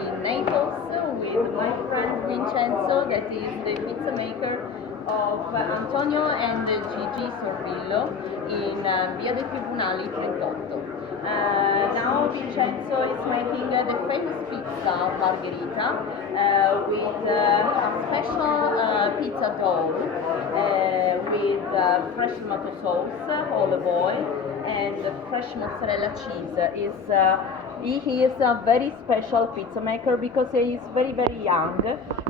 in Naples with my friend Vincenzo, that is the pizza maker of Antonio and Gigi Sorbillo in Via dei Tribunali 38. Now Vincenzo is making the famous pizza margherita with a special pizza dough with fresh tomato sauce, olive oil, and fresh mozzarella cheese. He is a very special pizza maker because he is very young,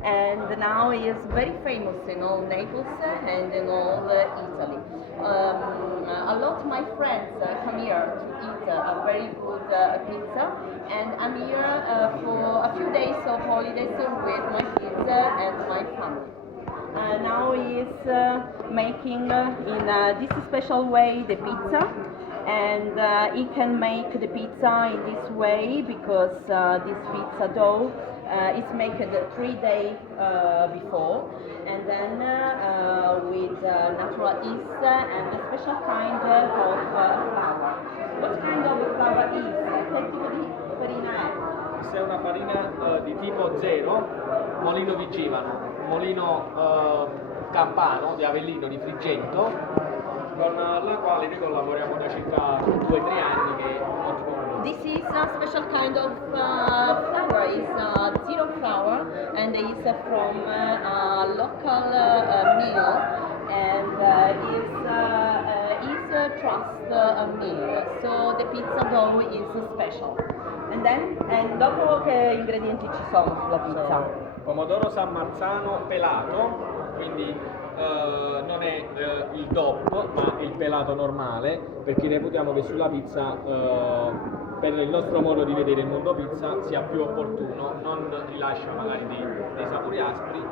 and now he is very famous in all Naples and in all Italy. A lot of my friends come here to eat a very good pizza, and I'm here for a few days of holidays with my kids and my family. Now he is making in this special way the pizza, and he can make the pizza in this way because this pizza dough is made 3 days before, and then with natural yeast and a special kind of flour. What kind of flour is? Che tipo di farina è? Questa è una farina di tipo 0, molino Vigevano, molino campano di Avellino di Frigento, con la quale noi collaboriamo da circa 2-3 anni che This is a special kind of flour. It's zero flour, and it's from a local mill, and is trust mill. So the pizza dough is special. And dopo che ingredienti ci sono sulla pizza? Pomodoro San Marzano pelato, quindi non è il DOP ma il pelato normale, perché reputiamo che sulla pizza per il nostro modo di vedere il mondo pizza sia più opportuno, non rilascia magari dei sapori aspri.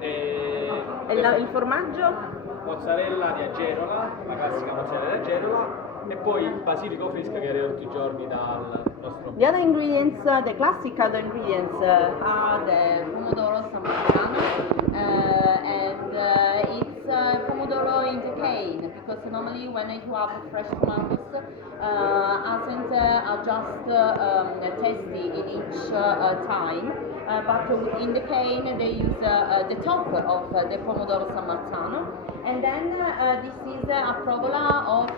Il formaggio? Mozzarella di Aggerola, la classica mozzarella di Aggerola, e poi basilico fresco che arriva tutti i giorni dal nostro. The other ingredients, the classic other ingredients are the pomodoro San Marzano, and it's pomodoro in the cane, because normally when you have fresh tomatoes, hasn't just tasty in each time, but in the cane they use the top of the pomodoro San Marzano, and then this is a provola of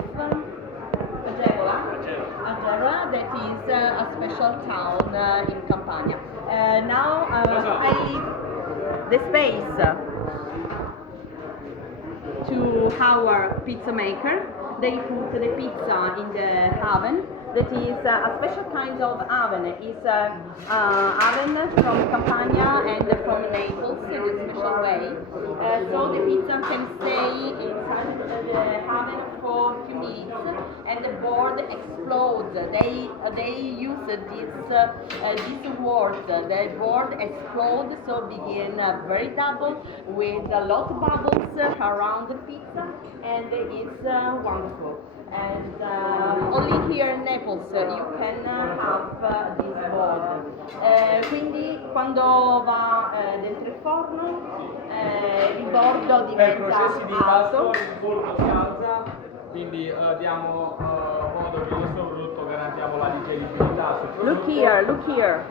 Aggiungere, that is a special town in Campania. Now I leave the space to our pizza maker. They put the pizza in the oven. That is a special kind of oven. It's oven from Campania and from Naples in a special way. So the pizza can stay inside the oven for a few minutes, and the board explodes. They use this word. The board explodes, so begin very double with a lot of bubbles around the pizza, and it's wonderful. And only here in Naples you can have this board. Quindi quando va dentro il forno il bordo diventa per processi di alto. impasto il forno si alza, quindi diamo modo che il nostro prodotto garantiamo la digeribilità sul prodotto. Look here.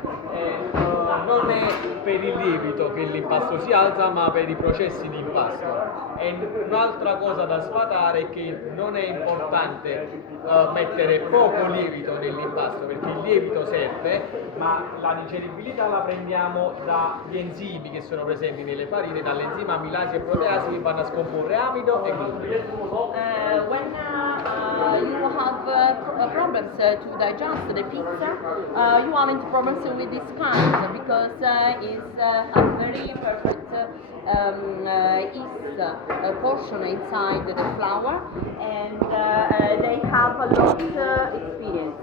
Non è per il lievito che l'impasto si alza, ma per i processi di impasto. E un'altra cosa da sfatare è che non è importante mettere poco lievito nell'impasto, perché il lievito serve, ma la digeribilità la prendiamo dagli enzimi che sono presenti nelle farine, dall'enzima amilasi e proteasi che vanno a scomporre amido e glutine. When you have problems to digest the pizza, you haven't problems with this kind, because it's a very perfect yeast portion inside the flour, and they have a lot experience.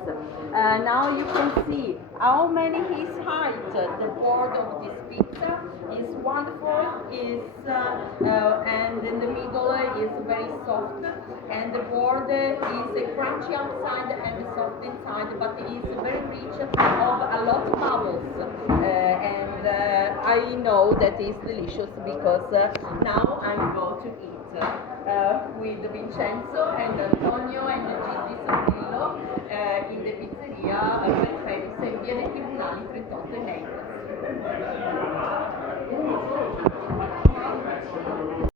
Now you can see how many is height. The board of this pizza is wonderful, and in the middle is very soft, and the board is crunchy outside and soft inside, but it is very rich of a lot of bubbles, and I know that is delicious because now I'm going to eat with Vincenzo and Antonio and Gigi Sorbillo in the pizzeria very famous in Via dei Tribunali 38.